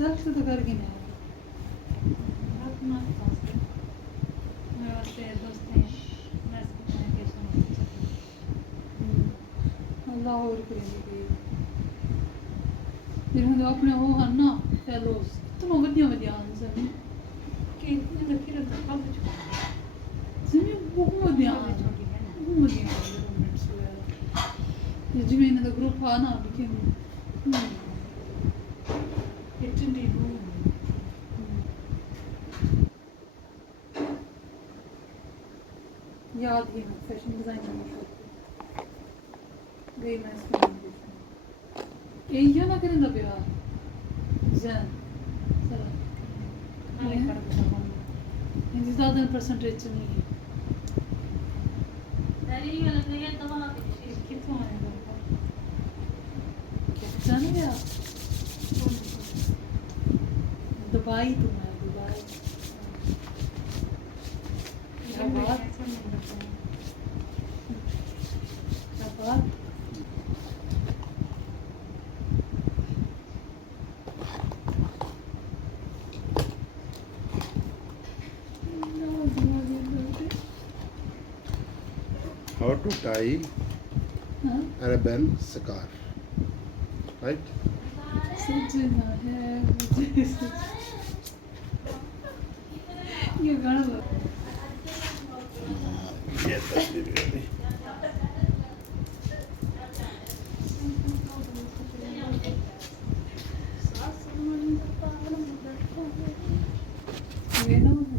Self तो करके नहीं रात में पास मेरे वास्ते दोस्त हैं मैं इसको के सुनो अल्लाह और करेंगे फिर हम अपने वो हैं ना फेलोज तो वधिया आंसर कि इतने लकी रहता कब जिम्मे बहुत वधिया जिम्मे इन्हें तो ग्रुप आ ना लेकिन इतनी याद ही मैं फैशन डिजाइनर में शौक गई मैं इसमें यही ना करें ना प्यार जैन चलो नहीं कर सकता हिंदी ज़्यादा परसेंटेज नहीं है तेरी ये लग रही है दवा कितना आएगा क्या जाने क्या दुबई तुम्हारा दुबई क्या बात How to tie Arabian scarf, right? सजना है मुझे ये गाना Yes, that's it, really. ये ना